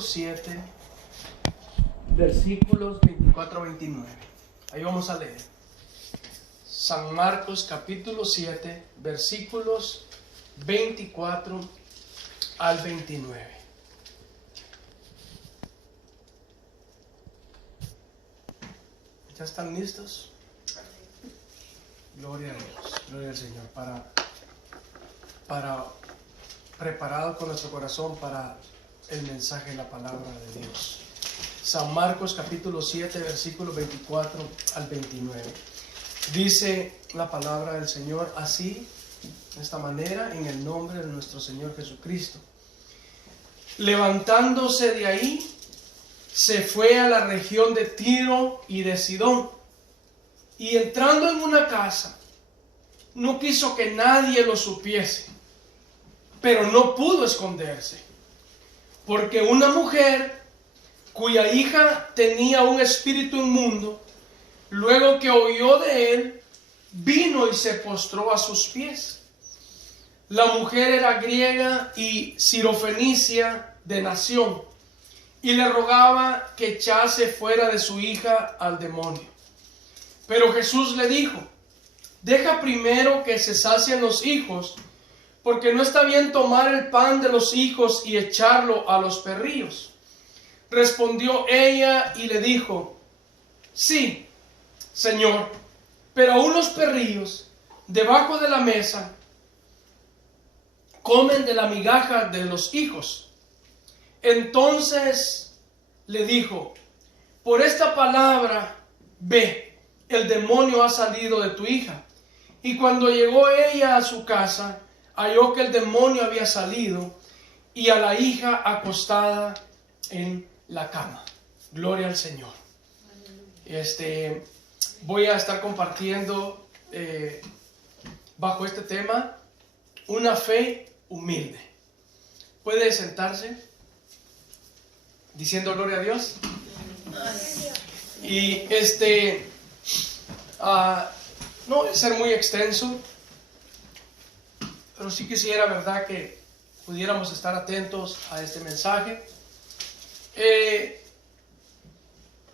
7, versículos 24-29. Ahí vamos a leer. San Marcos capítulo 7, versículos 24 al 29. ¿Ya están listos? Gloria a Dios, gloria al Señor, para preparado con nuestro corazón para el mensaje de la palabra de Dios. San Marcos capítulo 7, versículos 24 al 29. Dice la palabra del Señor así, de esta manera, en el nombre de nuestro Señor Jesucristo. Levantándose de ahí, se fue a la región de Tiro y de Sidón, y entrando en una casa, no quiso que nadie lo supiese, pero no pudo esconderse, porque una mujer cuya hija tenía un espíritu inmundo, luego que oyó de él, vino y se postró a sus pies. La mujer era griega y sirofenicia de nación, y le rogaba que echase fuera de su hija al demonio. Pero Jesús le dijo: deja primero que se sacien los hijos, porque no está bien tomar el pan de los hijos y echarlo a los perrillos. Respondió ella y le dijo: sí, Señor, pero aún los perrillos debajo de la mesa comen de la migaja de los hijos. Entonces le dijo: por esta palabra, ve, el demonio ha salido de tu hija. Y cuando llegó ella a su casa, halló que el demonio había salido y a la hija acostada en la cama. Gloria al Señor. Voy a estar compartiendo bajo este tema, una fe humilde. ¿Puede sentarse diciendo gloria a Dios? Y no voy a ser muy extenso, pero sí quisiera, verdad, que pudiéramos estar atentos a este mensaje.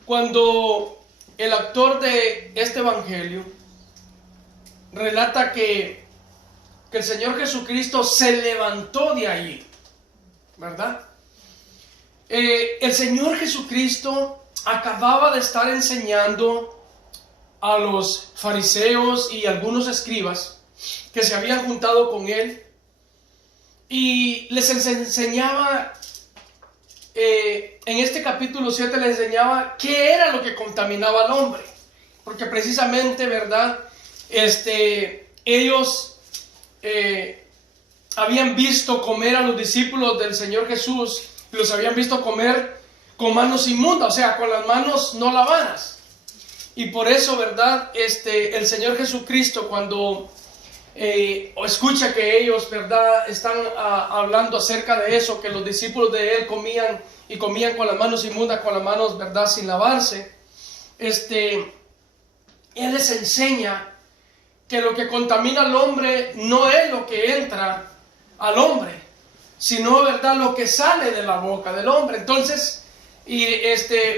Cuando el autor de este evangelio relata que el Señor Jesucristo se levantó de allí, ¿verdad? El Señor Jesucristo acababa de estar enseñando a los fariseos y algunos escribas que se habían juntado con él, y les enseñaba, en este capítulo 7 les enseñaba qué era lo que contaminaba al hombre, porque precisamente, ¿verdad? Ellos habían visto comer a los discípulos del Señor Jesús, y los habían visto comer con manos inmundas, o sea, con las manos no lavadas. Y por eso, ¿verdad? El Señor Jesucristo, cuando escucha que ellos, ¿verdad?, están hablando acerca de eso, que los discípulos de él comían con las manos inmundas, con las manos, ¿verdad?, sin lavarse. Él les enseña que lo que contamina al hombre no es lo que entra al hombre, sino, ¿verdad?, lo que sale de la boca del hombre. Entonces,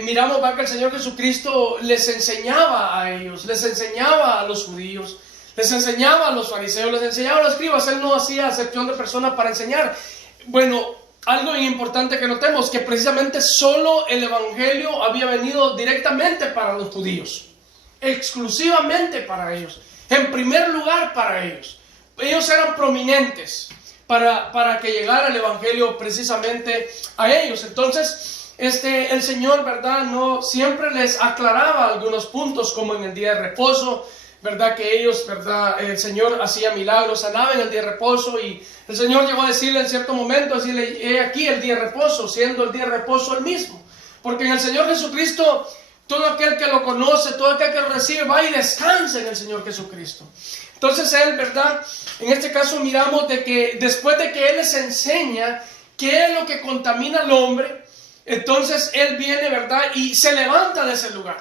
miramos que el Señor Jesucristo les enseñaba a ellos, les enseñaba a los judíos, les enseñaba a los fariseos, les enseñaba a los escribas. Él no hacía acepción de personas para enseñar. Bueno, algo importante que notemos, que precisamente solo el evangelio había venido directamente para los judíos, exclusivamente para ellos, en primer lugar para ellos. Ellos eran prominentes para que llegara el evangelio precisamente a ellos. Entonces, el Señor, ¿verdad?, no siempre les aclaraba algunos puntos, como en el día de reposo, ¿verdad?, que ellos, ¿verdad?, el Señor hacía milagros, sanaba en el día de reposo, y el Señor llegó a decirle en cierto momento, decirle: he aquí el día de reposo, siendo el día de reposo el mismo. Porque en el Señor Jesucristo, todo aquel que lo conoce, todo aquel que lo recibe, va y descansa en el Señor Jesucristo. Entonces él, ¿verdad?, en este caso miramos de que después de que Él les enseña qué es lo que contamina al hombre, entonces Él viene, ¿verdad?, y se levanta de ese lugar.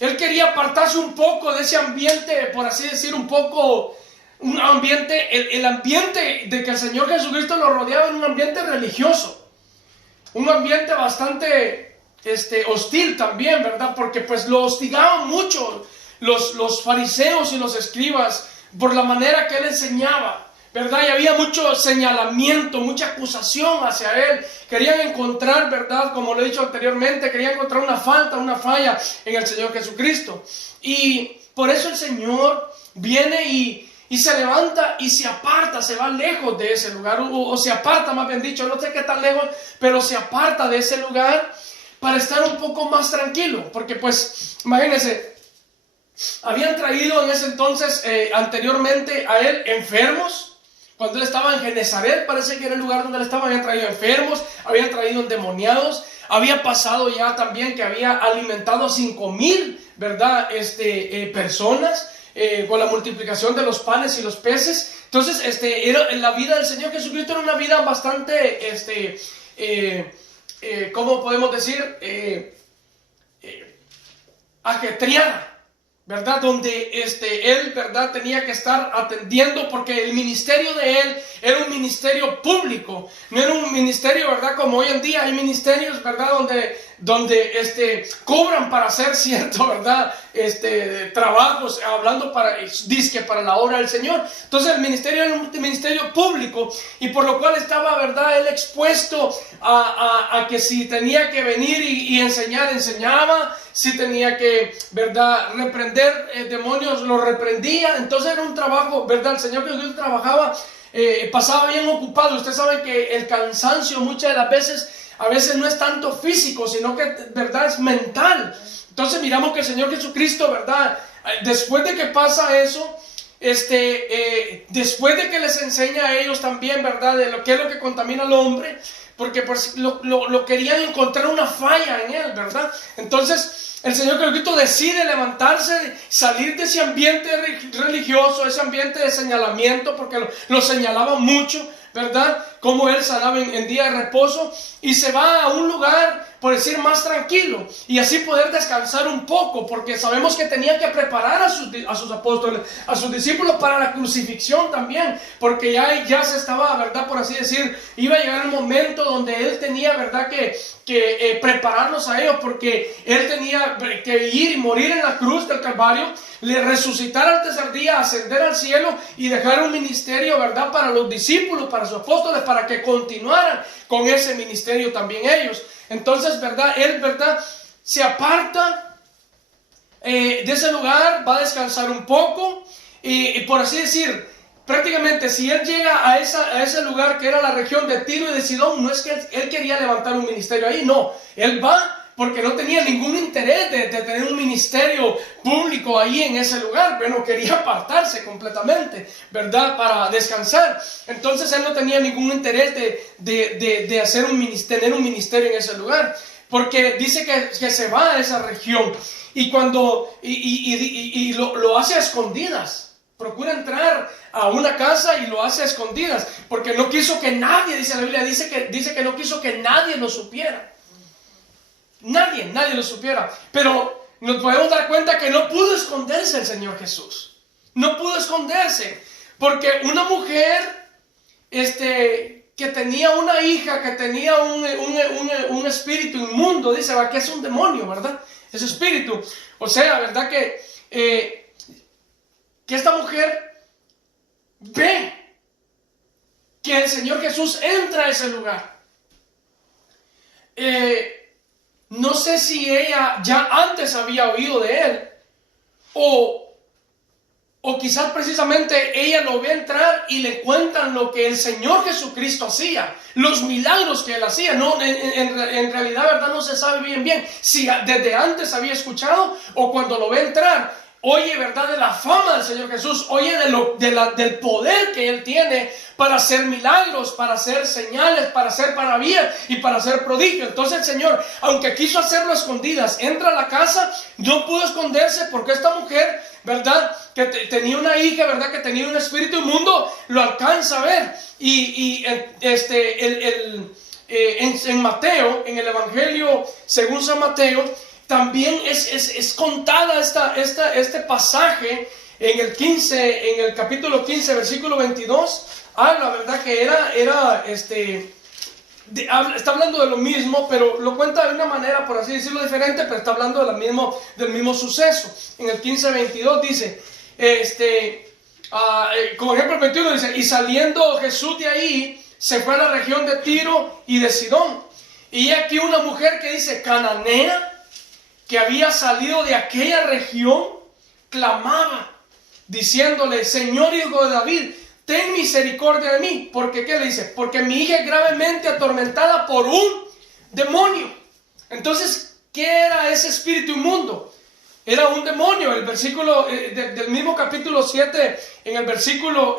Él quería apartarse un poco de ese ambiente, por así decir, un ambiente, el ambiente de que el Señor Jesucristo lo rodeaba, en un ambiente religioso. un ambiente bastante hostil también, ¿verdad? Porque pues lo hostigaban mucho los fariseos y los escribas por la manera que él enseñaba, ¿verdad? Y había mucho señalamiento, mucha acusación hacia él. Querían encontrar, ¿verdad? Como lo he dicho anteriormente, querían encontrar una falta, una falla en el Señor Jesucristo. Y por eso el Señor viene y se levanta y se aparta, se va lejos de ese lugar, o se aparta, más bien dicho, no sé qué tan lejos, pero se aparta de ese lugar para estar un poco más tranquilo. Porque pues, imagínense, habían traído en ese entonces, anteriormente a él, enfermos. Cuando él estaba en Genezaret, parece que era el lugar donde él estaba, habían traído enfermos, habían traído endemoniados. Había pasado ya también que había alimentado a 5,000, ¿verdad? Personas, con la multiplicación de los panes y los peces. Entonces, la vida del Señor Jesucristo era una vida bastante, ¿cómo podemos decir? Ajetreada, ¿verdad? Donde él, ¿verdad? Tenía que estar atendiendo, porque el ministerio de él era un ministerio público, no era un ministerio, ¿verdad? Como hoy en día hay ministerios, ¿verdad? Donde cobran para hacer cierto, ¿verdad? Trabajos, hablando para la obra del Señor. Entonces el ministerio era un ministerio público, y por lo cual estaba, ¿verdad? Él expuesto a que si tenía que venir y enseñar, enseñaba. Si tenía que, ¿verdad?, reprender demonios, lo reprendía. Entonces era un trabajo, ¿verdad? El Señor Jesucristo trabajaba, pasaba bien ocupado. Ustedes saben que el cansancio muchas de las veces, a veces no es tanto físico, sino que, ¿verdad?, es mental. Entonces miramos que el Señor Jesucristo, ¿verdad?, después de que pasa eso, después de que les enseña a ellos también, ¿verdad?, de lo que es lo que contamina al hombre, porque pues, lo querían encontrar una falla en él, ¿verdad? Entonces el Señor Jesucristo decide levantarse, salir de ese ambiente religioso, ese ambiente de señalamiento, porque lo señalaban mucho, ¿verdad? Como él sanaba en día de reposo, y se va a un lugar, por decir, más tranquilo, y así poder descansar un poco, porque sabemos que tenía que preparar a sus apóstoles, a sus discípulos para la crucifixión también, porque ya se estaba, ¿verdad?, por así decir, iba a llegar el momento donde él tenía, ¿verdad?, que prepararlos a ellos, porque él tenía que ir y morir en la cruz del Calvario, le resucitar al tercer día, ascender al cielo y dejar un ministerio, ¿verdad?, para los discípulos, para sus apóstoles, para que continuaran con ese ministerio también ellos. Entonces, ¿verdad?, él, ¿verdad?, se aparta de ese lugar, va a descansar un poco, y por así decir, prácticamente si él llega a ese lugar que era la región de Tiro y de Sidón, no es que él quería levantar un ministerio ahí, no, él va porque no tenía ningún interés de tener un ministerio público ahí en ese lugar. Bueno, quería apartarse completamente, ¿verdad?, para descansar. Entonces él no tenía ningún interés de tener un ministerio en ese lugar, porque dice que se va a esa región, y cuando lo hace a escondidas. Procura entrar a una casa y lo hace a escondidas, porque no quiso que nadie, dice la Biblia, dice que no quiso que nadie lo supiera. Nadie lo supiera. Pero nos podemos dar cuenta que no pudo esconderse el Señor Jesús. No pudo esconderse, porque una mujer que tenía una hija, que tenía un espíritu inmundo, dice, va, que es un demonio, ¿verdad? Ese espíritu. O sea, ¿verdad?, que esta mujer ve que el Señor Jesús entra a ese lugar. No sé si ella ya antes había oído de él, o quizás precisamente ella lo ve entrar y le cuentan lo que el Señor Jesucristo hacía, los milagros que él hacía. No, en realidad, ¿verdad?, no se sabe bien si desde antes había escuchado, o cuando lo ve entrar, oye, ¿verdad?, de la fama del Señor Jesús, oye del poder que Él tiene para hacer milagros, para hacer señales, para hacer maravillas y para hacer prodigios. Entonces el Señor, aunque quiso hacerlo a escondidas, entra a la casa, no pudo esconderse, porque esta mujer, ¿verdad?, que tenía una hija, ¿verdad?, que tenía un espíritu inmundo, lo alcanza a ver. En Mateo, en el Evangelio según San Mateo, también es contada este pasaje en el capítulo 15, versículo 22. Habla, ¿verdad?, que está hablando de lo mismo, pero lo cuenta de una manera, por así decirlo, diferente, pero está hablando del mismo suceso. En el 15:22 dice, como ejemplo el 21 dice, y saliendo Jesús de ahí, se fue a la región de Tiro y de Sidón. Y aquí una mujer que dice, cananea, que había salido de aquella región, clamaba, diciéndole, Señor Hijo de David, ten misericordia de mí. Porque, ¿qué le dice? Porque mi hija es gravemente atormentada por un demonio. Entonces, ¿qué era ese espíritu inmundo? Era un demonio. El versículo del mismo capítulo 7, en el versículo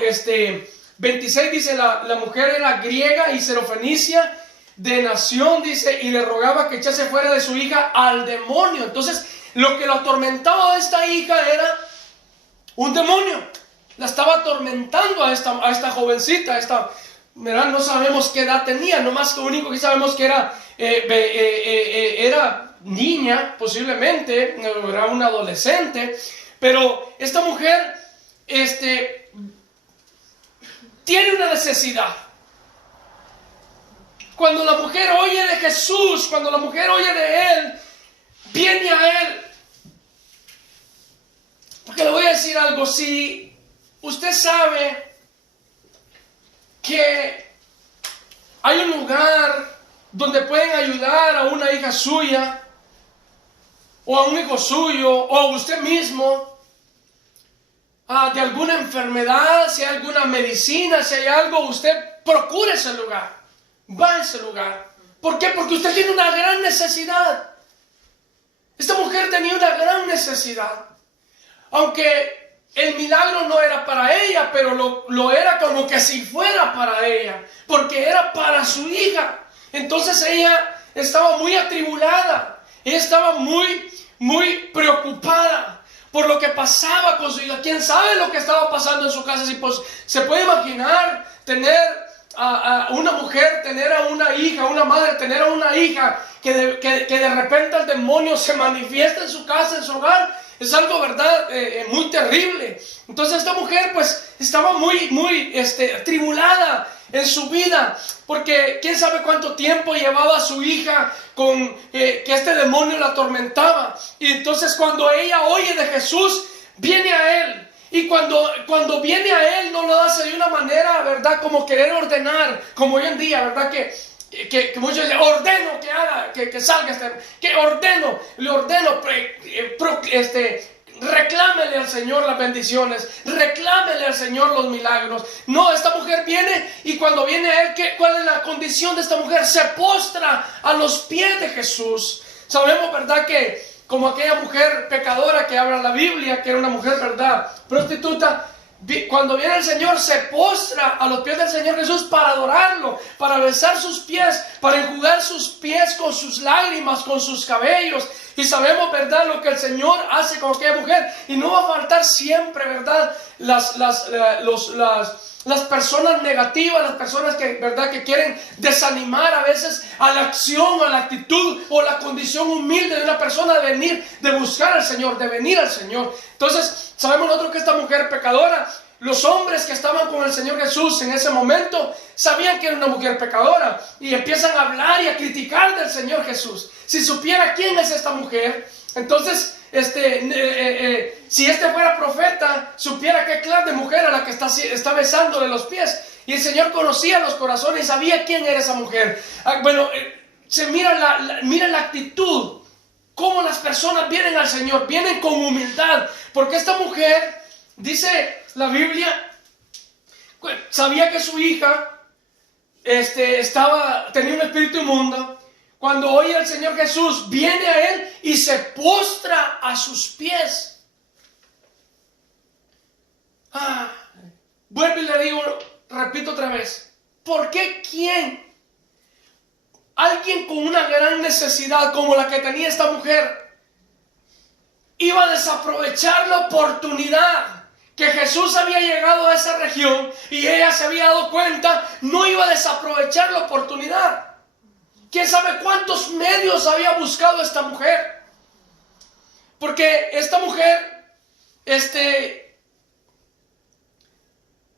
26 dice, la mujer era griega y serofenicia de nación, dice, y le rogaba que echase fuera de su hija al demonio. Entonces, lo que lo atormentaba a esta hija era un demonio. La estaba atormentando a esta jovencita, ¿verdad? No sabemos qué edad tenía, nomás lo único que sabemos que era niña, posiblemente, era una adolescente, pero esta mujer tiene una necesidad. Cuando la mujer oye de Jesús, cuando la mujer oye de Él, viene a Él. Porque le voy a decir algo, si usted sabe que hay un lugar donde pueden ayudar a una hija suya, o a un hijo suyo, o a usted mismo, de alguna enfermedad, si hay alguna medicina, si hay algo, usted procure ese lugar, va a ese lugar. ¿Por qué? Porque usted tiene una gran necesidad. Esta mujer tenía una gran necesidad. Aunque el milagro no era para ella, pero lo era como que si fuera para ella, porque era para su hija. Entonces ella estaba muy atribulada, ella estaba muy preocupada por lo que pasaba con su hija. ¿Quién sabe lo que estaba pasando en su casa? Si pues, se puede imaginar tener a una mujer, tener a una hija, una madre, tener a una hija que de repente el demonio se manifiesta en su casa, en su hogar. Es algo, ¿verdad? Muy terrible. Entonces esta mujer pues estaba muy atribulada en su vida, porque quién sabe cuánto tiempo llevaba a su hija con que este demonio la atormentaba. Y entonces cuando ella oye de Jesús, viene a Él. Y cuando viene a Él, no lo hace de una manera, ¿verdad? Como querer ordenar, como hoy en día, ¿verdad? Que muchos dicen, ordeno que haga, que salga que ordeno, le ordeno, reclámele al Señor las bendiciones, reclámele al Señor los milagros. No, esta mujer viene, y cuando viene a Él, ¿cuál es la condición de esta mujer? Se postra a los pies de Jesús. Sabemos, ¿verdad? Que como aquella mujer pecadora que habla la Biblia, que era una mujer, ¿verdad?, prostituta, cuando viene el Señor se postra a los pies del Señor Jesús para adorarlo, para besar sus pies, para enjugar sus pies con sus lágrimas, con sus cabellos. Y sabemos, ¿verdad?, lo que el Señor hace con aquella mujer. Y no va a faltar siempre, ¿verdad?, las personas negativas, las personas que, ¿verdad?, que quieren desanimar a veces a la acción, a la actitud o la condición humilde de una persona de venir, de buscar al Señor, de venir al Señor. Entonces, sabemos nosotros que esta mujer pecadora, los hombres que estaban con el Señor Jesús en ese momento sabían que era una mujer pecadora y empiezan a hablar y a criticar del Señor Jesús. Si supiera quién es esta mujer, entonces si fuera profeta, supiera qué clase de mujer a la que está besándole los pies. Y el Señor conocía los corazones y sabía quién era esa mujer. Se mira la actitud, cómo las personas vienen al Señor, vienen con humildad, porque esta mujer, dice la Biblia, sabía que su hija tenía un espíritu inmundo. Cuando oye al Señor Jesús, viene a Él y se postra a sus pies. Vuelvo y le digo, repito otra vez, ¿por qué alguien con una gran necesidad como la que tenía esta mujer iba a desaprovechar la oportunidad que Jesús había llegado a esa región y ella se había dado cuenta? No iba a desaprovechar la oportunidad. ¿Quién sabe cuántos medios había buscado esta mujer? Porque esta mujer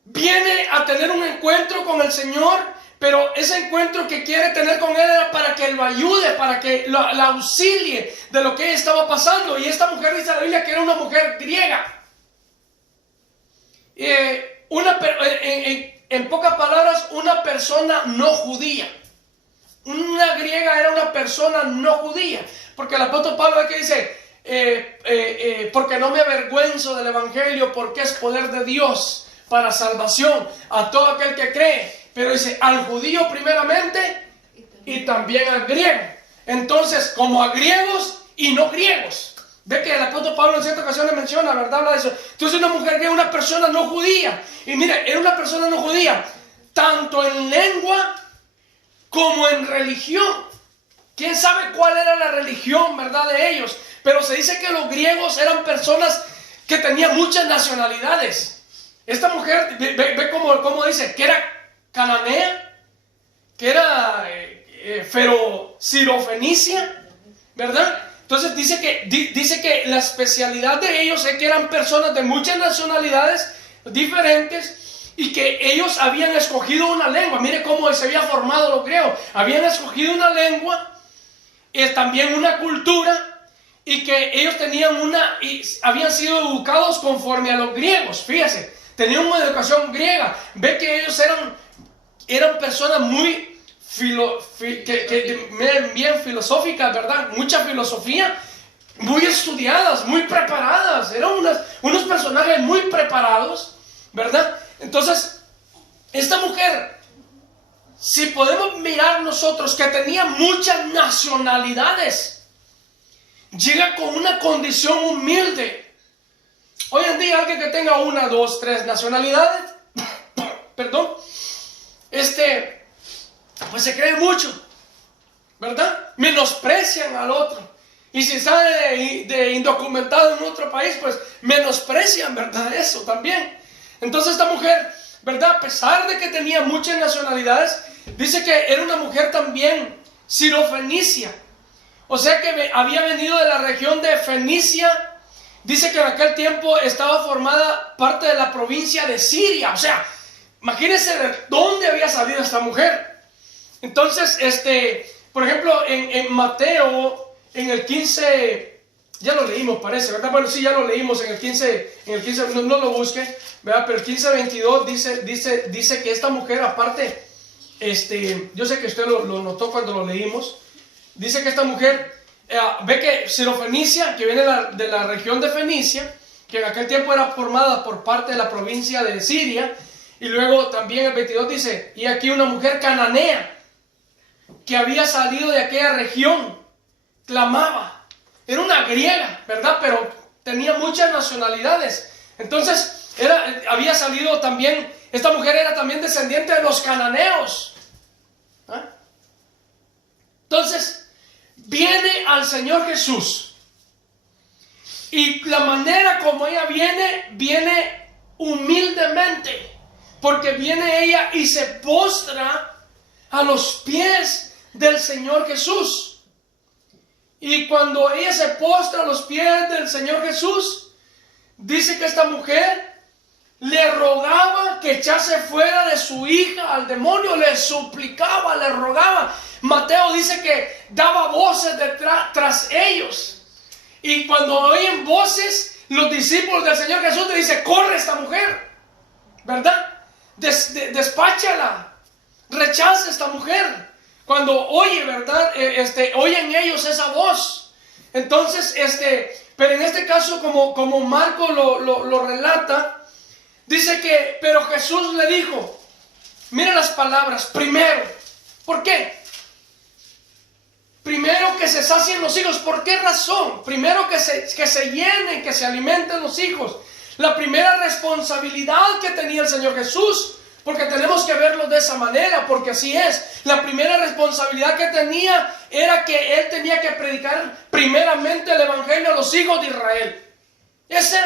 viene a tener un encuentro con el Señor, Pero ese encuentro que quiere tener con él era para que él lo ayude, para que la auxilie de lo que ella estaba pasando. Y esta mujer, dice la Biblia, que era una mujer griega. En pocas palabras, una persona no judía. Una griega era una persona no judía. Porque el apóstol Pablo aquí dice, porque no me avergüenzo del evangelio, porque es poder de Dios para salvación a todo aquel que cree. Pero dice, al judío primeramente y también al griego. Entonces, como a griegos y no griegos. Ve que el apóstol Pablo en ciertas ocasiones menciona, ¿verdad? Habla de eso. Entonces, una mujer que es una persona no judía. Y mire, era una persona no judía, tanto en lengua como en religión. ¿Quién sabe cuál era la religión, verdad, de ellos? Pero se dice que los griegos eran personas que tenían muchas nacionalidades. Esta mujer, ve cómo dice, que era cananea, que era sirofenicia, ¿verdad? Entonces dice que la especialidad de ellos es que eran personas de muchas nacionalidades diferentes y que ellos habían escogido una lengua. Mire cómo se había formado los griegos. Habían escogido una lengua y también una cultura, y que ellos habían sido educados conforme a los griegos. Fíjese, tenían una educación griega. Ve que ellos eran personas muy bien filosóficas, ¿verdad? Mucha filosofía, muy estudiadas, muy preparadas. Eran unos personajes muy preparados, ¿verdad? Entonces, esta mujer, si podemos mirar nosotros que tenía muchas nacionalidades, llega con una condición humilde. Hoy en día alguien que tenga 1, 2, 3 nacionalidades, perdón, pues se cree mucho, ¿verdad? Menosprecian al otro. Y si sale de indocumentado en otro país, pues menosprecian, ¿verdad? Eso también. Entonces esta mujer, ¿verdad? A pesar de que tenía muchas nacionalidades, dice que era una mujer también sirofenicia. O sea que había venido de la región de Fenicia. Dice que en aquel tiempo estaba formada parte de la provincia de Siria. O sea, imagínense de dónde había salido esta mujer. Entonces, por ejemplo, en Mateo, en el 15, ya lo leímos, parece, ¿verdad? Bueno, sí, ya lo leímos en el 15, no lo busquen, ¿verdad? Pero el 15:22 dice que esta mujer, aparte, yo sé que usted lo notó cuando lo leímos, dice que esta mujer, ve que Sirofenicia, que viene de la región de Fenicia, que en aquel tiempo era formada por parte de la provincia de Siria, y luego también el 22 dice, y aquí una mujer cananea, que había salido de aquella región, clamaba. Era una griega, ¿verdad? Pero tenía muchas nacionalidades. Entonces, había salido también, esta mujer era también descendiente de los cananeos. ¿Ah? Entonces, viene al Señor Jesús. Y la manera como ella viene humildemente. Porque viene ella y se postra a los pies del Señor Jesús. Y cuando ella se postra a los pies del Señor Jesús, dice que esta mujer le rogaba que echase fuera de su hija al demonio, le suplicaba, le rogaba. Mateo dice que daba voces tras ellos. Y cuando oyen voces, los discípulos del Señor Jesús le dicen, corre esta mujer, ¿verdad? Despáchala, rechaza esta mujer. Cuando oye, ¿verdad? Oyen ellos esa voz. Entonces, pero en este caso, como Marco lo relata, dice que, pero Jesús le dijo, mira las palabras, primero. ¿Por qué? Primero que se sacien los hijos. ¿Por qué razón? Primero que se llenen, que se alimenten los hijos. La primera responsabilidad que tenía el Señor Jesús, porque tenemos que verlo de esa manera, porque así es. La primera responsabilidad que tenía era que Él tenía que predicar primeramente el Evangelio a los hijos de Israel. Ese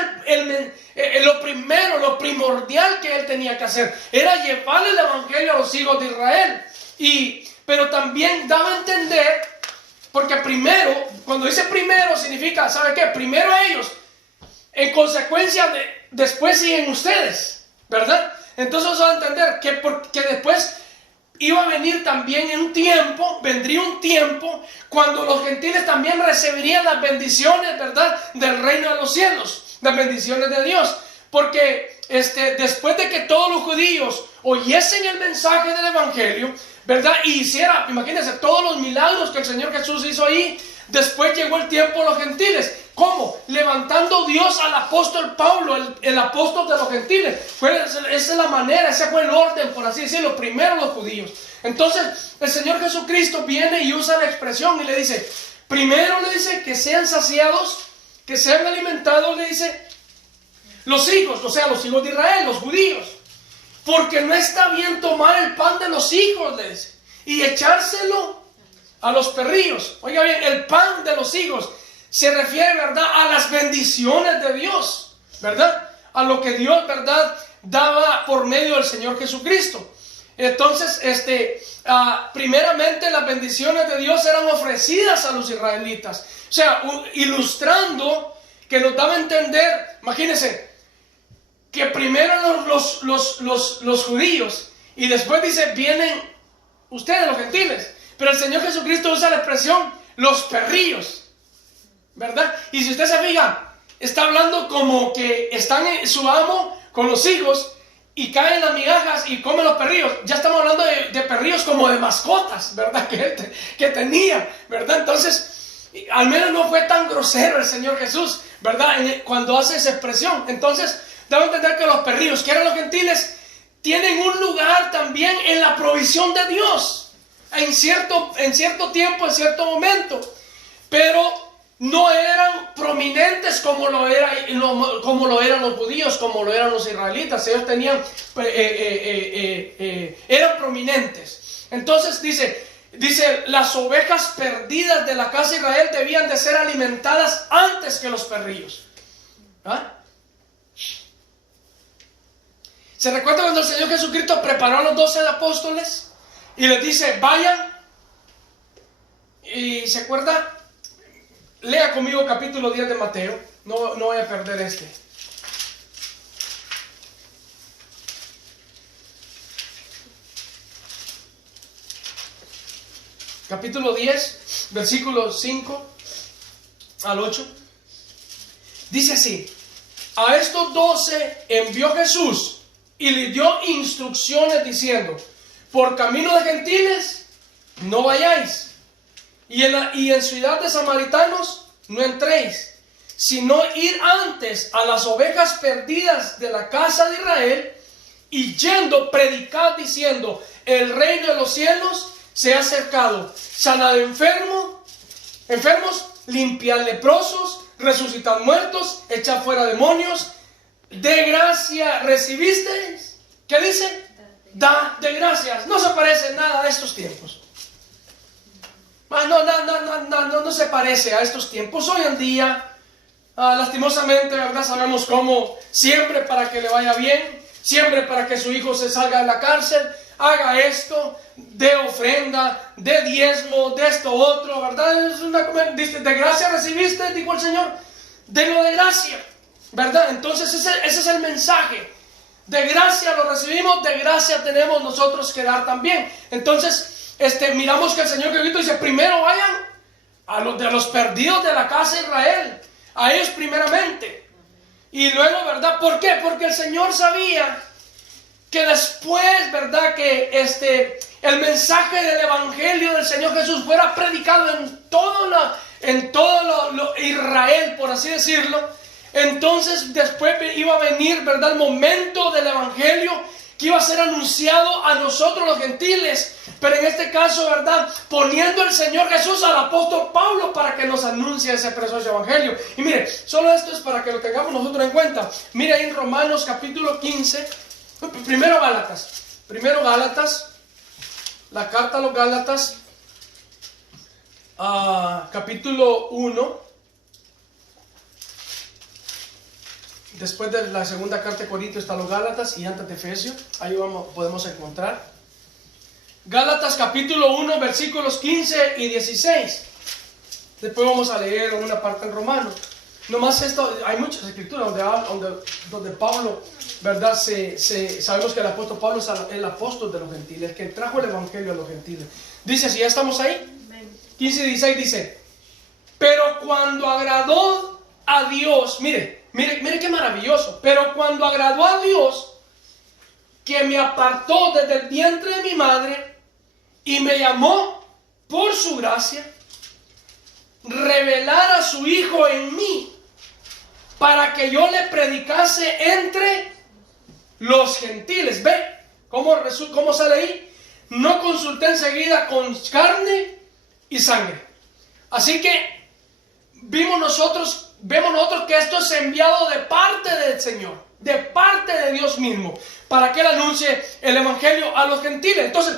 era lo primero, lo primordial que Él tenía que hacer. Era llevar el Evangelio a los hijos de Israel. Pero también daba a entender, porque primero, cuando dice primero significa, ¿sabe qué? Primero ellos, en consecuencia después siguen ustedes, ¿verdad? Entonces vamos a entender que después iba a venir también vendría un tiempo cuando los gentiles también recibirían las bendiciones, ¿verdad?, del reino de los cielos, las bendiciones de Dios. Porque después de que todos los judíos oyesen el mensaje del evangelio, ¿verdad?, y hiciera, imagínense, todos los milagros que el Señor Jesús hizo ahí, después llegó el tiempo de los gentiles. ¿Cómo? Levantando Dios al apóstol Pablo, el apóstol de los gentiles. Esa es la manera, ese fue el orden, por así decirlo, primero los judíos. Entonces el Señor Jesucristo viene y usa la expresión y le dice, primero le dice que sean saciados, que sean alimentados, le dice, los hijos, o sea, los hijos de Israel, los judíos. Porque no está bien tomar el pan de los hijos, le dice, y echárselo a los perrillos. Oiga bien, el pan de los hijos se refiere, ¿verdad?, a las bendiciones de Dios, ¿verdad? A lo que Dios, ¿verdad?, daba por medio del Señor Jesucristo. Entonces, primeramente las bendiciones de Dios eran ofrecidas a los israelitas. O sea, ilustrando, que nos daba a entender, imagínense, que primero los judíos, y después dice, vienen ustedes los gentiles. Pero el Señor Jesucristo usa la expresión, los perrillos, ¿verdad? Y si usted se fija, está hablando como que están en su amo con los hijos y caen las migajas y comen los perrillos. Ya estamos hablando de perrillos como de mascotas, ¿verdad? Que tenía, ¿verdad? Entonces, al menos no fue tan grosero el Señor Jesús, ¿verdad?, cuando hace esa expresión. Entonces, debo entender que los perrillos, que eran los gentiles, tienen un lugar también en la provisión de Dios. En cierto tiempo, en cierto momento, pero no eran prominentes como lo eran los judíos, como lo eran los israelitas. Ellos eran prominentes. Entonces dice, las ovejas perdidas de la casa de Israel debían de ser alimentadas antes que los perrillos. ¿Ah? ¿Se recuerda cuando el Señor Jesucristo preparó a los 12 apóstoles? Y les dice, vayan, y se acuerda, lea conmigo capítulo 10 de Mateo, no voy a perder este. Capítulo 10, versículos 5 al 8. Dice así, a estos 12 envió Jesús y les dio instrucciones diciendo, por camino de gentiles no vayáis, y en ciudad de samaritanos no entréis, sino ir antes a las ovejas perdidas de la casa de Israel, y yendo predicad diciendo, el reino de los cielos se ha acercado, sanad enfermos, limpiad leprosos, resucitad muertos, echad fuera demonios, de gracia recibisteis. ¿Qué dice? Da de gracias. No se parece nada a estos tiempos. No se parece a estos tiempos. Hoy en día, lastimosamente, ¿verdad?, sabemos cómo siempre para que le vaya bien, siempre para que su hijo se salga de la cárcel, haga esto, de ofrenda, de diezmo, de esto otro, ¿verdad? Dice, de gracia recibiste, dijo el Señor, denlo de gracia, ¿verdad? Entonces ese es el mensaje. De gracia lo recibimos, de gracia tenemos nosotros que dar también. Entonces, miramos que el Señor Jesucristo dice, primero vayan a los perdidos de la casa de Israel, a ellos primeramente. Y luego, ¿verdad? ¿Por qué? Porque el Señor sabía que después, ¿verdad?, que el mensaje del evangelio del Señor Jesús fuera predicado en todo lo Israel, por así decirlo. Entonces después iba a venir, ¿verdad?, el momento del evangelio que iba a ser anunciado a nosotros los gentiles, pero en este caso, ¿verdad?, poniendo el Señor Jesús al apóstol Pablo para que nos anuncie ese precioso evangelio. Y mire, solo esto es para que lo tengamos nosotros en cuenta. Mire ahí en Romanos capítulo 15, primero Gálatas, la carta a los Gálatas, capítulo 1. Después de la segunda carta de Corintios está los Gálatas y antes de Efesios. Ahí podemos encontrar. Gálatas capítulo 1 versículos 15 y 16. Después vamos a leer una parte en Romanos. Nomás esto, hay muchas escrituras donde Pablo, ¿verdad? Sabemos que el apóstol Pablo es el apóstol de los gentiles, que trajo el evangelio a los gentiles. Dice, si ya estamos ahí, 15 y 16 dice, pero cuando agradó a Dios, mire qué maravilloso, pero cuando agradó a Dios, que me apartó desde el vientre de mi madre y me llamó por su gracia, revelar a su Hijo en mí, para que yo le predicase entre los gentiles. ¿Ve cómo sale ahí? No consulté enseguida con carne y sangre. Así que vemos nosotros que esto es enviado de parte del Señor, de parte de Dios mismo, para que Él anuncie el evangelio a los gentiles. Entonces,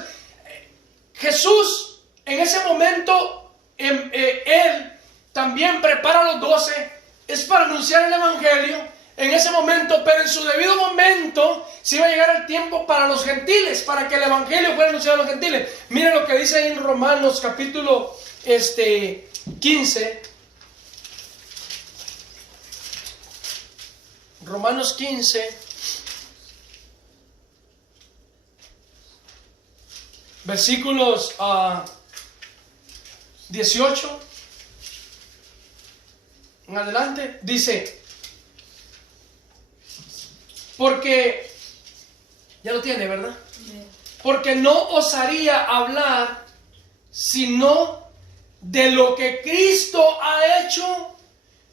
Jesús en ese momento, Él también prepara a los 12, es para anunciar el evangelio en ese momento, pero en su debido momento se iba a llegar el tiempo para los gentiles, para que el evangelio fuera anunciado a los gentiles. Miren lo que dice en Romanos capítulo 15. Romanos 15, versículos 18 en adelante, dice, porque, ya lo tiene, ¿verdad? Porque no osaría hablar sino de lo que Cristo ha hecho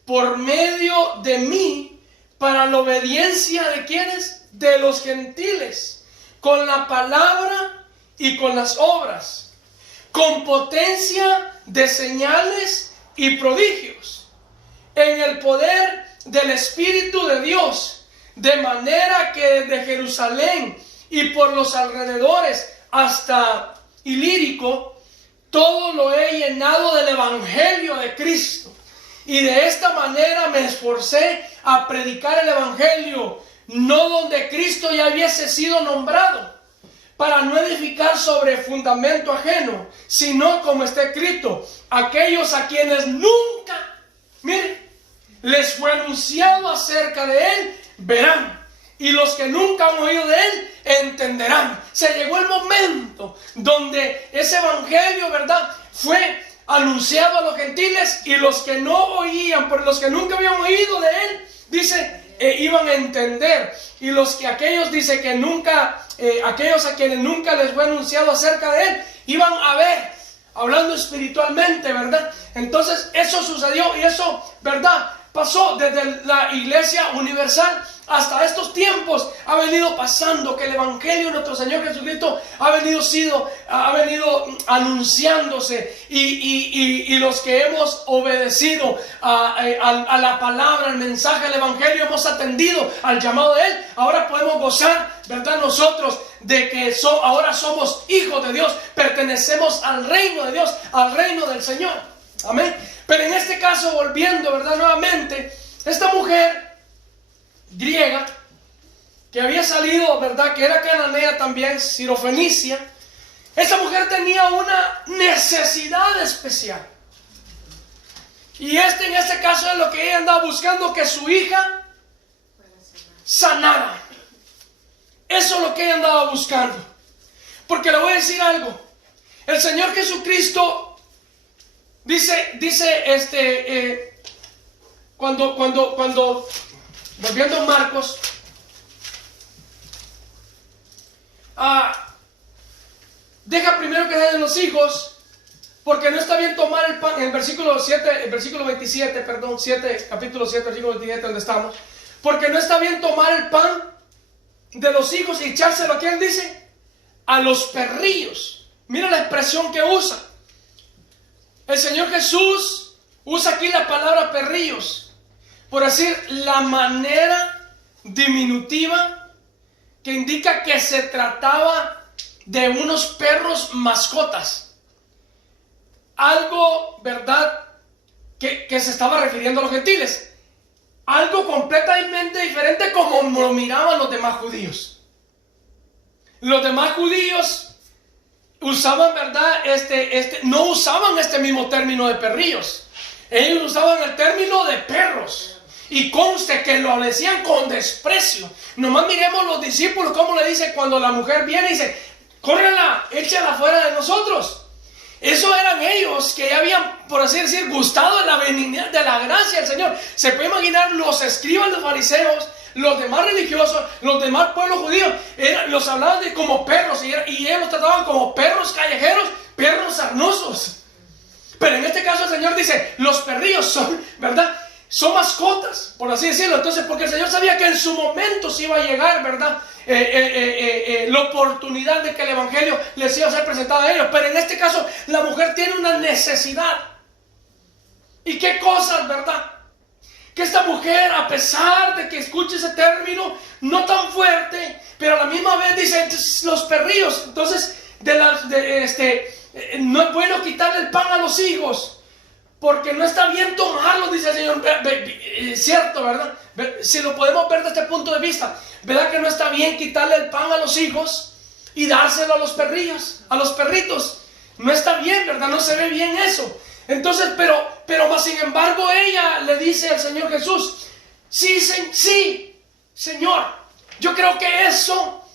por medio de mí, para la obediencia de quienes, de los gentiles, con la palabra y con las obras, con potencia de señales y prodigios, en el poder del Espíritu de Dios, de manera que desde Jerusalén y por los alrededores hasta Ilírico, todo lo he llenado del Evangelio de Cristo. Y de esta manera me esforcé a predicar el evangelio, no donde Cristo ya hubiese sido nombrado, para no edificar sobre fundamento ajeno, sino como está escrito, aquellos a quienes nunca, miren, les fue anunciado acerca de Él, verán, y los que nunca han oído de Él, entenderán. Se llegó el momento donde ese evangelio, ¿verdad?, fue anunciado a los gentiles, y los que no oían, por los que nunca habían oído de Él, dice, iban a entender. Y aquellos dice que nunca, aquellos a quienes nunca les fue anunciado acerca de Él, iban a ver, hablando espiritualmente, ¿verdad? Entonces eso sucedió, y eso, ¿verdad?, pasó desde la iglesia universal hasta estos tiempos. Ha venido pasando que el evangelio de nuestro Señor Jesucristo ha venido anunciándose, y los que hemos obedecido a la palabra, al mensaje del evangelio, hemos atendido al llamado de Él. Ahora podemos gozar, ¿verdad?, nosotros de que ahora somos hijos de Dios, pertenecemos al reino de Dios, al reino del Señor. Amén. Pero en este caso, volviendo, ¿verdad?, nuevamente, esta mujer griega que había salido, ¿verdad?, que era cananea también, sirofenicia, esta mujer tenía una necesidad especial. Y en este caso es lo que ella andaba buscando, que su hija sanara. Eso es lo que ella andaba buscando. Porque le voy a decir algo. El Señor Jesucristo dice, cuando volviendo a Marcos, deja primero que se den los hijos, porque no está bien tomar el pan, en el versículo 27, capítulo 7, versículo 27, donde estamos, porque no está bien tomar el pan de los hijos y echárselo, ¿a quién dice? A los perrillos. Mira la expresión que usa. El Señor Jesús usa aquí la palabra perrillos, por decir la manera diminutiva que indica que se trataba de unos perros mascotas. Algo, ¿verdad?, que se estaba refiriendo a los gentiles. Algo completamente diferente como lo miraban los demás judíos. Los demás judíos usaban, ¿verdad?, no usaban este mismo término de perrillos. Ellos usaban el término de perros. Y conste que lo decían con desprecio. Nomás miremos los discípulos cómo le dice cuando la mujer viene y dice, córrela, échala fuera de nosotros. Eso eran ellos que ya habían, por así decir, gustado de la benignidad, de la gracia del Señor. Se puede imaginar los escribas, los fariseos, los demás religiosos, los demás pueblos judíos, los hablaban de como perros y ellos los trataban como perros callejeros, perros sarnosos. Pero en este caso el Señor dice, los perrillos son, ¿verdad? Son mascotas, por así decirlo. Entonces, porque el Señor sabía que en su momento se iba a llegar, ¿verdad? La oportunidad de que el Evangelio les iba a ser presentado a ellos. Pero en este caso, la mujer tiene una necesidad. ¿Y qué cosas, verdad? Que esta mujer, a pesar de que escuche ese término, no tan fuerte, pero a la misma vez dice, los perrillos. Entonces, no es bueno quitarle el pan a los hijos, porque no está bien tomarlo, dice el Señor. Cierto, ¿verdad? Si lo podemos ver desde este punto de vista, ¿verdad que no está bien quitarle el pan a los hijos y dárselo a los perrillos, a los perritos? No está bien, ¿verdad? No se ve bien eso. Entonces, pero más sin embargo, ella le dice al Señor Jesús, sí, Señor, yo creo que eso,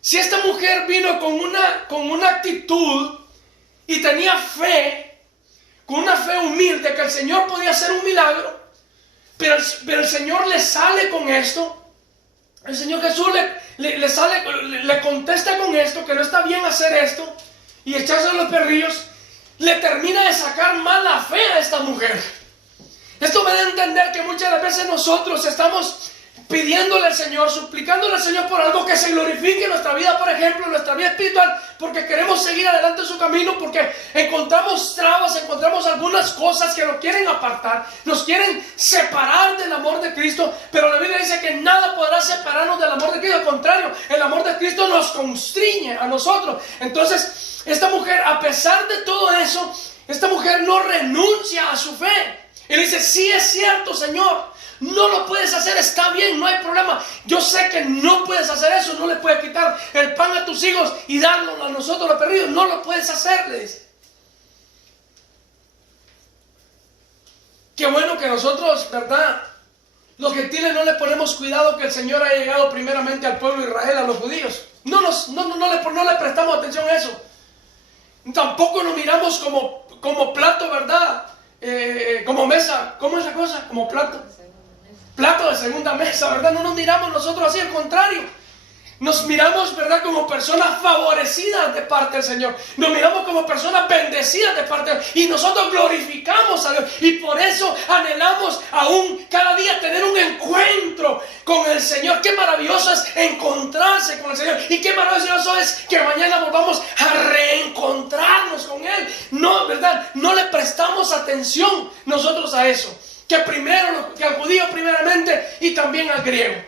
si esta mujer vino con una actitud y tenía fe, con una fe humilde, que el Señor podía hacer un milagro, pero el Señor le sale con esto, el Señor Jesús le contesta con esto, que no está bien hacer esto, y echarse a los perrillos, le termina de sacar mala fe a esta mujer. Esto me da a entender que muchas de las veces nosotros estamos pidiéndole al Señor, suplicándole al Señor por algo que se glorifique en nuestra vida, por ejemplo, en nuestra vida espiritual, porque queremos seguir adelante en su camino, porque encontramos trabas, encontramos algunas cosas que nos quieren apartar, nos quieren separar del amor de Cristo, pero la Biblia dice que nada podrá separarnos del amor de Cristo. Al contrario, el amor de Cristo nos constriñe a nosotros. Entonces, esta mujer, a pesar de todo eso, esta mujer no renuncia a su fe. Y le dice, sí es cierto, Señor, no lo puedes hacer, está bien, no hay problema. Yo sé que no puedes hacer eso, no le puedes quitar el pan a tus hijos y darlo a nosotros los perdidos, no lo puedes hacer, le dice. Qué bueno que nosotros, ¿verdad?, los gentiles no le ponemos cuidado que el Señor ha llegado primeramente al pueblo de Israel, a los judíos. No le prestamos atención a eso. Tampoco nos miramos como plato, ¿verdad? Como mesa, ¿cómo es esa cosa? Como plato de segunda mesa, ¿verdad? No nos miramos nosotros así, al contrario. Nos miramos, ¿verdad?, como personas favorecidas de parte del Señor. Nos miramos como personas bendecidas de parte de Dios. Y nosotros glorificamos a Dios. Y por eso anhelamos aún cada día tener un encuentro con el Señor. Qué maravilloso es encontrarse con el Señor. Y qué maravilloso es que mañana volvamos a reencontrarnos con Él. No, ¿verdad? No le prestamos atención nosotros a eso. Que al judío primeramente y también al griego.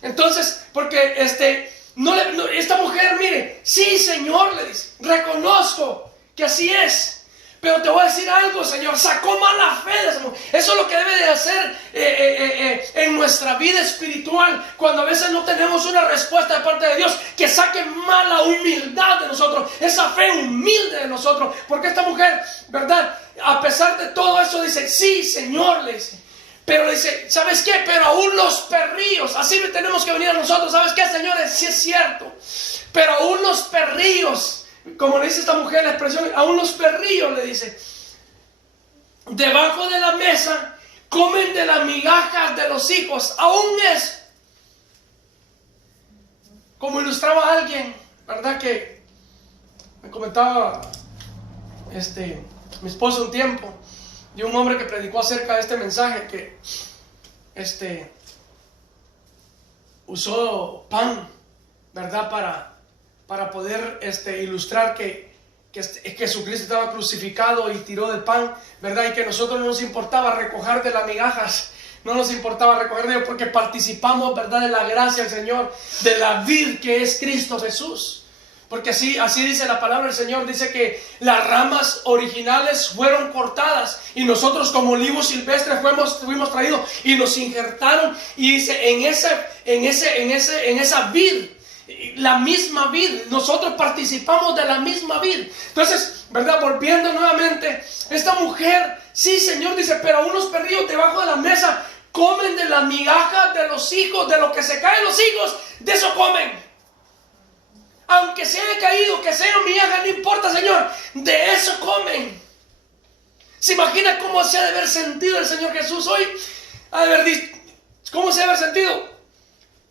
Entonces, porque esta mujer, mire, sí, Señor, le dice, reconozco que así es, pero te voy a decir algo, Señor, sacó mala fe de esa mujer. Eso es lo que debe de hacer en nuestra vida espiritual, cuando a veces no tenemos una respuesta de parte de Dios, que saque mala humildad de nosotros, esa fe humilde de nosotros, porque esta mujer, ¿verdad?, a pesar de todo eso, dice, sí, Señor, le dice. Pero dice, ¿sabes qué? Pero aún los perrillos, así tenemos que venir a nosotros. ¿Sabes qué, señores? Sí es cierto. Pero aún los perrillos, como le dice esta mujer la expresión, aún los perrillos, le dice, debajo de la mesa comen de las migajas de los hijos. Aún es, como ilustraba alguien, ¿verdad? Que me comentaba mi esposo un tiempo, de un hombre que predicó acerca de este mensaje, que usó pan, ¿verdad?, para poder ilustrar que Jesucristo estaba crucificado y tiró del pan, ¿verdad?, y que a nosotros no nos importaba recoger de las migajas, no nos importaba recoger de ellos, porque participamos, ¿verdad?, de la gracia del Señor, de la vid que es Cristo Jesús. Porque así dice la palabra del Señor, dice que las ramas originales fueron cortadas y nosotros como olivos silvestres fuimos traídos y nos injertaron, y dice en esa vid, la misma vid, nosotros participamos de la misma vid. Entonces, ¿verdad?, volviendo nuevamente, esta mujer, sí, Señor, dice, pero unos perrillos debajo de la mesa comen de las migajas de los hijos, de lo que se caen los hijos, de eso comen. Aunque se haya caído, que sean migajas, no importa, Señor, de eso comen. ¿Se imagina cómo se ha de haber sentido el Señor Jesús hoy? Ha de haber dicho, ¿cómo se ha de haber sentido?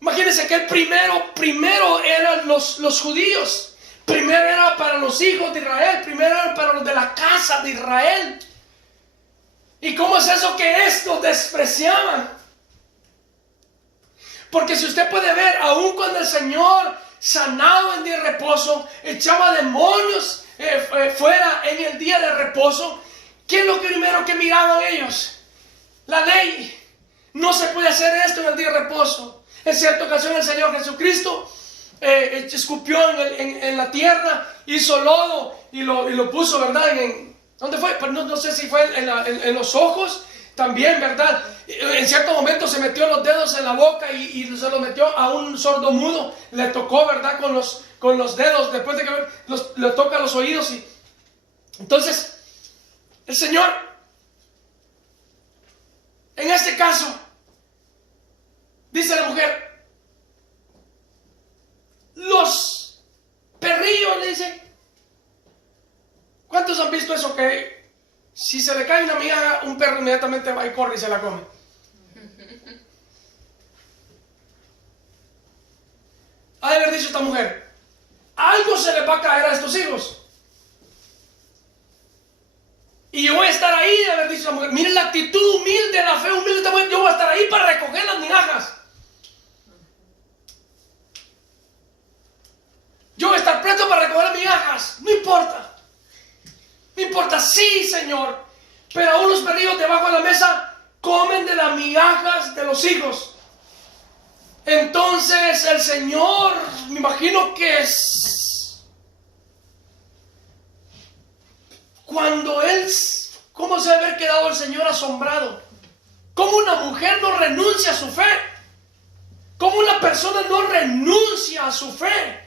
Imagínense que el primero eran los judíos. Primero era para los hijos de Israel. Primero era para los de la casa de Israel. ¿Y cómo es eso que estos despreciaban? Porque si usted puede ver, aun cuando el Señor sanado en día de reposo, echaba demonios fuera en el día de reposo, ¿qué es lo primero que miraban ellos? La ley. No se puede hacer esto en el día de reposo. En cierta ocasión el Señor Jesucristo escupió en la tierra, hizo lodo y lo puso, ¿verdad? ¿Dónde fue? Pues no sé si fue en los ojos también, ¿verdad? En cierto momento se metió los dedos en la boca y se los metió a un sordo mudo. Le tocó, ¿verdad? Con los dedos, después de que le toca los oídos. Entonces, el Señor, en este caso, dice la mujer, los perrillos, le dice. ¿Cuántos han visto eso? Que si se le cae una migaja, un perro inmediatamente va y corre y se la come. Ha de haber dicho esta mujer, algo se le va a caer a estos hijos. Y yo voy a estar ahí, de haber dicho la mujer. Miren la actitud humilde, la fe humilde de esta mujer. Yo voy a estar ahí para recoger las migajas. Yo voy a estar presto para recoger las migajas. No importa. No importa, sí, Señor. Pero aún los perrillos debajo de la mesa comen de las migajas de los hijos. Entonces el Señor, me imagino que es cuando Él, ¿cómo se debe haber quedado el Señor asombrado? ¿Cómo una mujer no renuncia a su fe? ¿Cómo una persona no renuncia a su fe?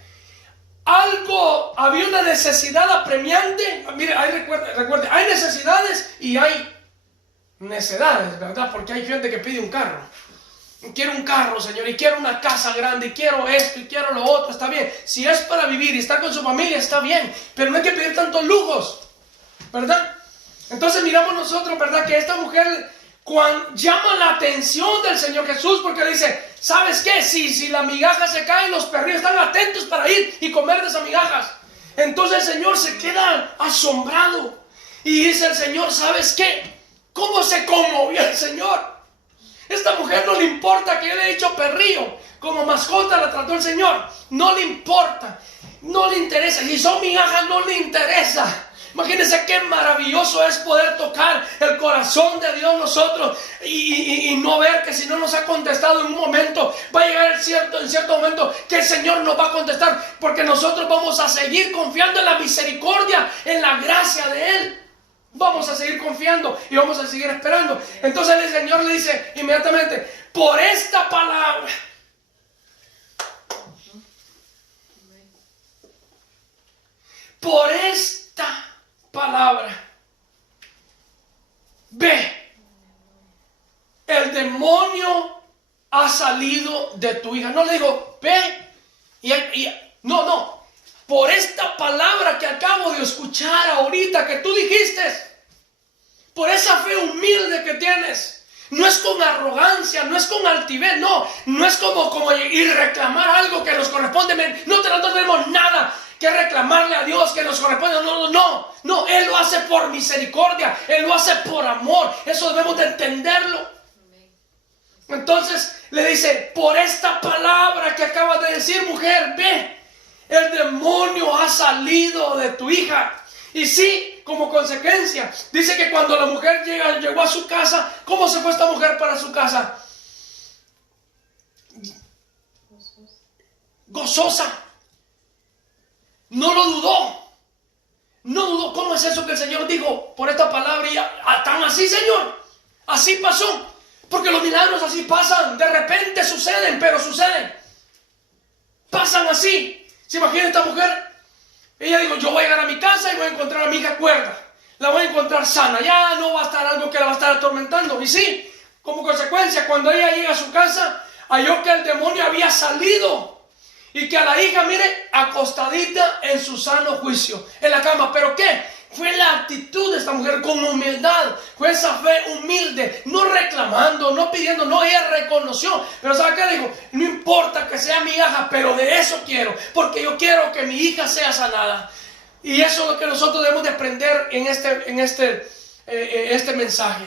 Había una necesidad apremiante. Mire, recuerde, hay necesidades y hay necedades, ¿verdad? Porque hay gente que pide un carro. Quiero un carro, Señor, y quiero una casa grande, y quiero esto, y quiero lo otro. Está bien, si es para vivir y estar con su familia, está bien, pero no hay que pedir tantos lujos, ¿verdad? Entonces miramos nosotros, ¿verdad? Que esta mujer llama la atención del Señor Jesús, porque dice, ¿sabes qué? Si la migaja se cae, los perrillos están atentos para ir y comer de esas migajas. Entonces el Señor se queda asombrado y dice el Señor, ¿sabes qué? ¿Cómo se conmovió el Señor? Esta mujer no le importa que yo le haya dicho perrillo, como mascota la trató el Señor. No le importa, no le interesa. Si son migajas, no le interesa. Imagínense qué maravilloso es poder tocar el corazón de Dios nosotros y no ver que si no nos ha contestado en un momento, va a llegar en cierto momento que el Señor nos va a contestar, porque nosotros vamos a seguir confiando en la misericordia, en la gracia de Él. Vamos a seguir confiando y vamos a seguir esperando. Entonces el Señor le dice inmediatamente, por esta palabra, por esta palabra, ve, el demonio ha salido de tu hija. No le digo, ve, no. Por esta palabra que acabo de escuchar ahorita, que tú dijiste, por esa fe humilde que tienes, no es con arrogancia, no es con altivez, no es como ir reclamar algo que nos corresponde, no tenemos nada que reclamarle a Dios que nos corresponde, no, Él lo hace por misericordia, Él lo hace por amor, eso debemos de entenderlo. Entonces le dice, por esta palabra que acabas de decir, mujer, ve, el demonio ha salido de tu hija. Y sí, como consecuencia, dice que cuando la mujer llegó a su casa, ¿cómo se fue esta mujer para su casa? Gozosa. No lo dudó. ¿Cómo es eso que el Señor dijo por esta palabra? Y tan así, Señor, así pasó. Porque los milagros así pasan, de repente suceden, pero suceden. Pasan así. ¿Se imagina esta mujer? Ella dijo, yo voy a llegar a mi casa y voy a encontrar a mi hija cuerda. La voy a encontrar sana. Ya no va a estar algo que la va a estar atormentando. Y sí, Como consecuencia, cuando ella llega a su casa, halló que el demonio había salido y que a la hija, mire, acostadita en su sano juicio, en la cama. ¿Pero qué? Fue la actitud de esta mujer con humildad, fue esa fe humilde, no reclamando, no pidiendo, no, ella reconoció. Pero ¿sabe qué dijo? No importa que sea mi hija, pero de eso quiero, porque yo quiero que mi hija sea sanada. Y eso es lo que nosotros debemos de aprender en este mensaje,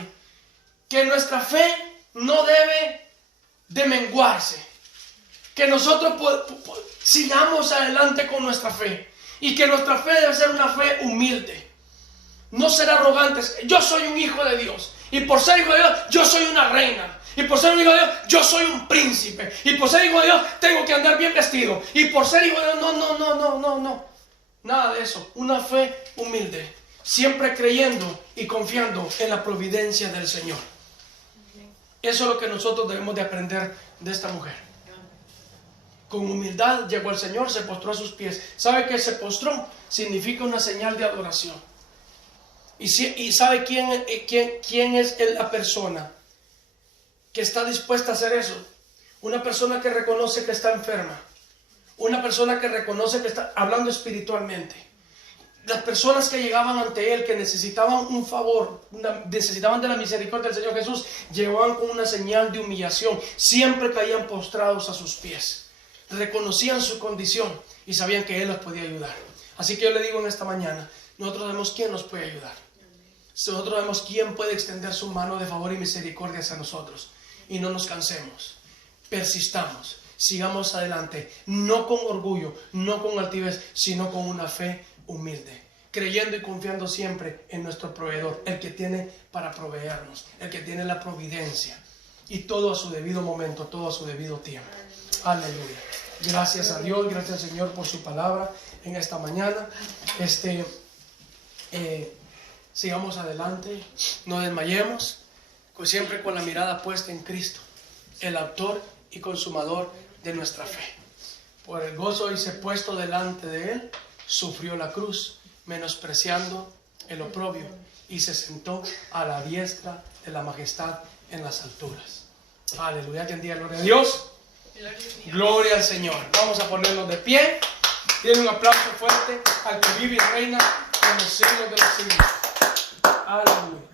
que nuestra fe no debe de menguarse, que nosotros sigamos adelante con nuestra fe, y que nuestra fe debe ser una fe humilde. No ser arrogantes. Yo soy un hijo de Dios, y por ser hijo de Dios yo soy una reina, y por ser un hijo de Dios yo soy un príncipe, y por ser hijo de Dios tengo que andar bien vestido, y por ser hijo de Dios no, nada de eso. Una fe humilde, siempre creyendo y confiando en la providencia del Señor. Eso es lo que nosotros debemos de aprender de esta mujer. Con humildad llegó el Señor, se postró a sus pies. ¿Sabe qué se postró? Significa una señal de adoración. Y ¿sabe quién es la persona que está dispuesta a hacer eso? Una persona que reconoce que está enferma. Una persona que reconoce que está hablando espiritualmente. Las personas que llegaban ante Él, que necesitaban un favor, necesitaban de la misericordia del Señor Jesús, llegaban con una señal de humillación. Siempre caían postrados a sus pies. Reconocían su condición y sabían que Él los podía ayudar. Así que yo le digo en esta mañana, nosotros sabemos quién nos puede ayudar. Nosotros sabemos quién puede extender su mano de favor y misericordia hacia nosotros. Y no nos cansemos, persistamos, sigamos adelante, no con orgullo, no con altivez, sino con una fe humilde, creyendo y confiando siempre en nuestro proveedor, el que tiene para proveernos, el que tiene la providencia, y todo a su debido momento, todo a su debido tiempo. Aleluya. Gracias a Dios, gracias al Señor por su palabra en esta mañana. Sigamos adelante, no desmayemos, siempre con la mirada puesta en Cristo, el autor y consumador de nuestra fe. Por el gozo y ser puesto delante de Él, sufrió la cruz, menospreciando el oprobio, y se sentó a la diestra de la majestad en las alturas. Aleluya, que en día, gloria a Dios, gloria al Señor. Vamos a ponernos de pie. Tiene un aplauso fuerte al que vive y reina en los siglos de los siglos. Aleluya.